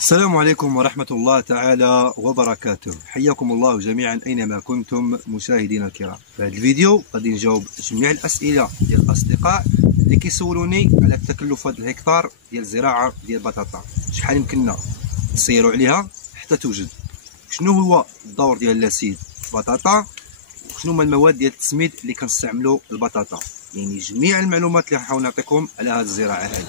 السلام عليكم ورحمة الله تعالى وبركاته. حياكم الله جميعا أينما كنتم مشاهدينا الكرام. في هذا الفيديو غادي نجاوب جميع الأسئلة ديال الأصدقاء اللي كيسولوني على تكلفة الهكتار ديال الزراعة ديال البطاطا، شحال يمكننا نسيروا عليها حتى توجد، شنو هو الدور ديال لاسيد في البطاطا، وشنو هما المواد ديال التسميد اللي كنستعملوا البطاطا. يعني جميع المعلومات اللي غنحاول نعطيكم على هذه الزراعة هذه.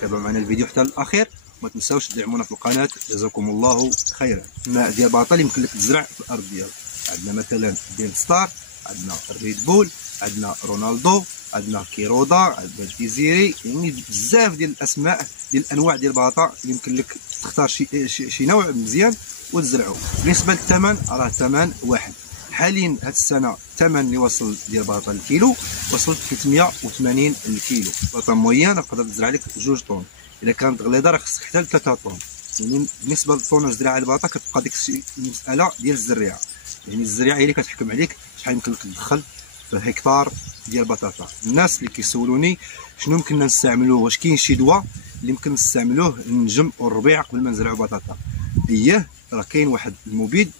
تابعوا معنا الفيديو حتى للأخير، ما تنساوش تدعمونا في القناه، جزاكم الله خيرا. الماء ديال البطاطا يمكن لك تزرع في الارض ديالك. عندنا مثلا ديال ستار، عندنا ريد بول، عندنا رونالدو، عندنا كيرودا، عندنا ديزيري، يعني بزاف ديال الاسماء ديال الانواع ديال البطاطا يمكن لك تختار شي نوع مزيان وتزرعه. بالنسبه للثمن راه الثمن واحد. حاليا هاد السنه الثمن اللي وصل ديال البطاطا الكيلو وصل 380 الكيلو. البطاطا مويان تقدر تزرع لك 2 طون، الا كانت غليظه راه خصك حتى ل 3 طون. يعني بالنسبه للطون زراعه البطاطا كتبقى ديك المساله ديال الزريعه، يعني الزريعه هي اللي كتحكم عليك شحال يمكن لك تدخل في هكتار ديال البطاطا. الناس اللي كيسولوني شنو يمكننا نستعملوه، واش كاين شي دواء اللي يمكن نستعملوه النجم والربيع قبل ما نزرعوا بطاطا؟ اييه، راه كاين واحد المبيد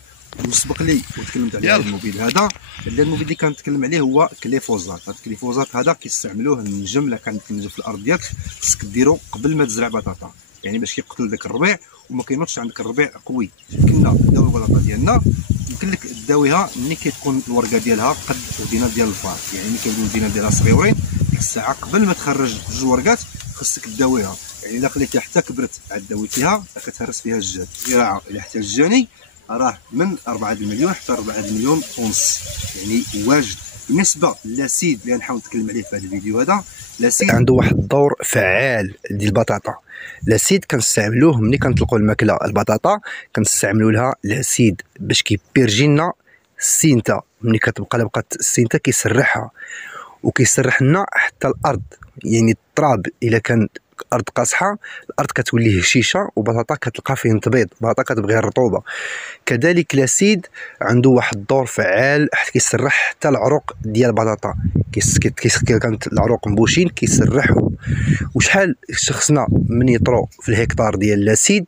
وسبق لي وتكلمت على هذا المبيد هذا. المبيد اللي كنتكلم عليه هو كليفوزات. هذا الكليفوزات هذا كيستعملوه النجم. الا كان النجم في الارض ديالك خصك ديرو قبل ما تزرع بطاطا، يعني باش كيقتل داك الربيع وما كينوضش عندك الربيع قوي. كنا نداويو البطاطا ديالنا، يمكن لك داويها ملي كتكون الورقه ديالها قد الودينات ديال الفار، يعني ملي كيبداو الودينات ديالها صغيورين ديك الساعه قبل ما تخرج 2 ورقات خصك داويها. يعني الا خليتيها حتى كبرت عاد داويتيها كتهرس فيها الجهد. الزراعه الى احتاجاني راه من 4 مليون حتى 4 مليون ونص، يعني واجد. بالنسبه للاسيد اللي غنحاول نتكلم عليه في هذا الفيديو هذا، لاسيد عنده واحد الدور فعال ديال البطاطا. لاسيد كنستعملوه ملي كنطلقوا الماكله البطاطا، كنستعملوا لها لاسيد باش كيبيرجي لنا السينتا. ملي كتبقى بقات السينتا كيسرحها وكيسرح لنا حتى الارض، يعني التراب الا كان ارض قاصحه الارض كتولي هشيشه وبطاطا كتلقى فين تبيض، بطاطا كتبغي الرطوبه. كذلك لاسيد عنده واحد الدور فعال حيت كيسرح حتى العروق ديال البطاطا. كانت العروق مبوشين كيسرحهم. وشحال خصنا من يطرو في الهكتار ديال لاسيد؟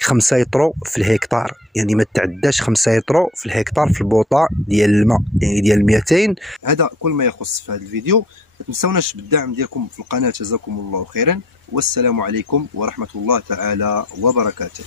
5 يطرو في الهكتار، يعني ما تعداش 5 يطرو في الهكتار في البوطه ديال الماء، يعني ديال 200. هذا كل ما يخص في هذا الفيديو. ما تنساوناش بالدعم ديالكم في القناه، جزاكم الله خيرا، والسلام عليكم ورحمه الله تعالى وبركاته.